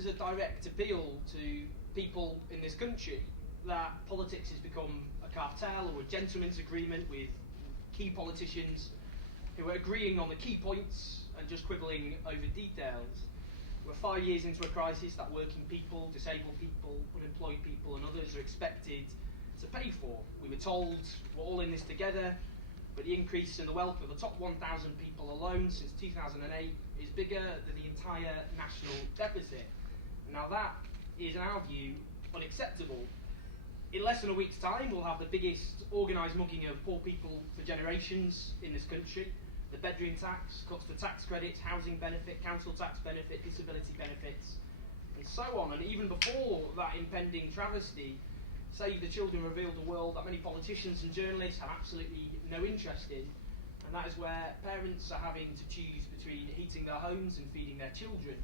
as a direct appeal to people in this country that politics has become a cartel or a gentleman's agreement with key politicians who are agreeing on the key points and just quibbling over details. We're 5 years into a crisis that working people, disabled people, unemployed people and others are expected to pay for. We were told we're all in this together, but the increase in the wealth of the top 1,000 people alone since 2008 is bigger than the entire national deficit. Now that is, in our view, unacceptable. In less than a week's time, we'll have the biggest organised mugging of poor people for generations in this country. The bedroom tax, cuts to tax credits, housing benefit, council tax benefit, disability benefits, and so on. And even before that impending travesty, Save the Children revealed a world that many politicians and journalists have absolutely no interest in, and that is where parents are having to choose between heating their homes and feeding their children,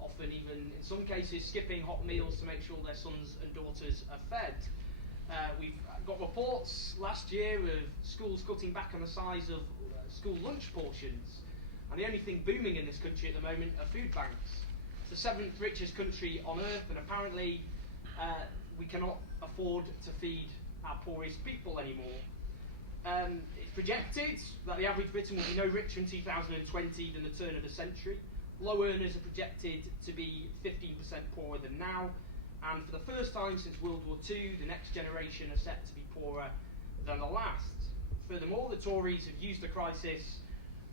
often even, in some cases, skipping hot meals to make sure their sons and daughters are fed. We've got reports last year of schools cutting back on the size of school lunch portions, and the only thing booming in this country at the moment are food banks. It's the 7th richest country on earth, and apparently we cannot afford to feed our poorest people anymore. It's projected that the average Briton will be no richer in 2020 than the turn of the century. Low earners are projected to be 15% poorer than now, and for the first time since World War II, the next generation are set to be poorer than the last. Furthermore, the Tories have used the crisis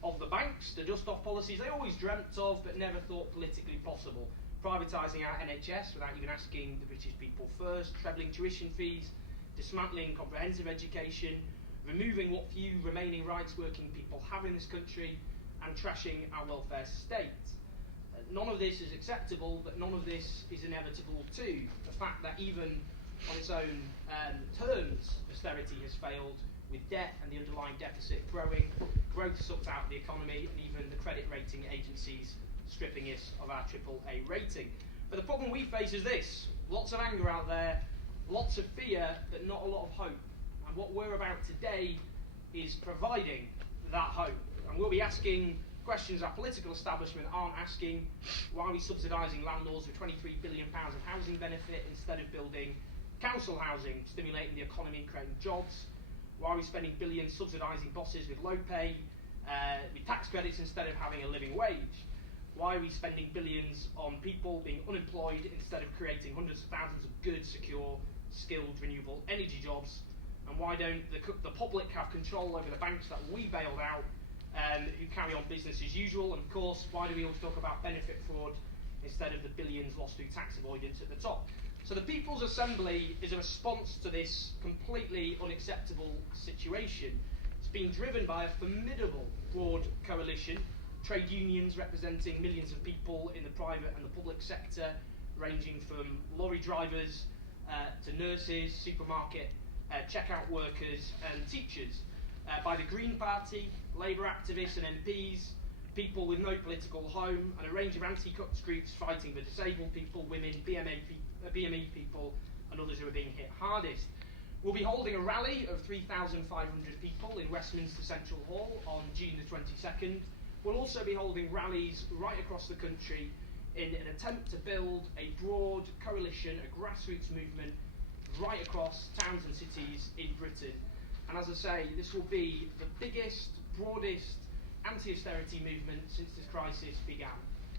of the banks to dust off policies they always dreamt of but never thought politically possible. Privatising our NHS without even asking the British people first, trebling tuition fees, dismantling comprehensive education, removing what few remaining rights working people have in this country, and trashing our welfare state. None of this is acceptable, but none of this is inevitable too. The fact that even on its own terms, austerity has failed, with debt and the underlying deficit growing, growth sucked out of the economy, and even the credit rating agencies stripping us of our AAA rating. But the problem we face is this: lots of anger out there, lots of fear, but not a lot of hope. And what we're about today is providing that hope. And we'll be asking questions our political establishment aren't asking. Why are we subsidising landlords with £23 billion of housing benefit instead of building council housing, stimulating the economy and creating jobs? Why are we spending billions subsidising bosses with low pay, with tax credits instead of having a living wage? Why are we spending billions on people being unemployed instead of creating hundreds of thousands of good, secure, skilled, renewable energy jobs? And why don't the public have control over the banks that we bailed out, who carry on business as usual? And of course, why do we always talk about benefit fraud instead of the billions lost through tax avoidance at the top? So the People's Assembly is a response to this completely unacceptable situation. It's being driven by a formidable broad coalition, trade unions representing millions of people in the private and the public sector, ranging from lorry drivers to nurses, supermarket checkout workers and teachers, by the Green Party, Labour activists and MPs, people with no political home, and a range of anti-cuts groups fighting for disabled people, women, BME people and others who are being hit hardest. We'll be holding a rally of 3,500 people in Westminster Central Hall on June the 22nd. We'll also be holding rallies right across the country in an attempt to build a broad coalition, a grassroots movement right across towns and cities in Britain. And as I say, this will be the biggest, broadest anti-austerity movement since this crisis began.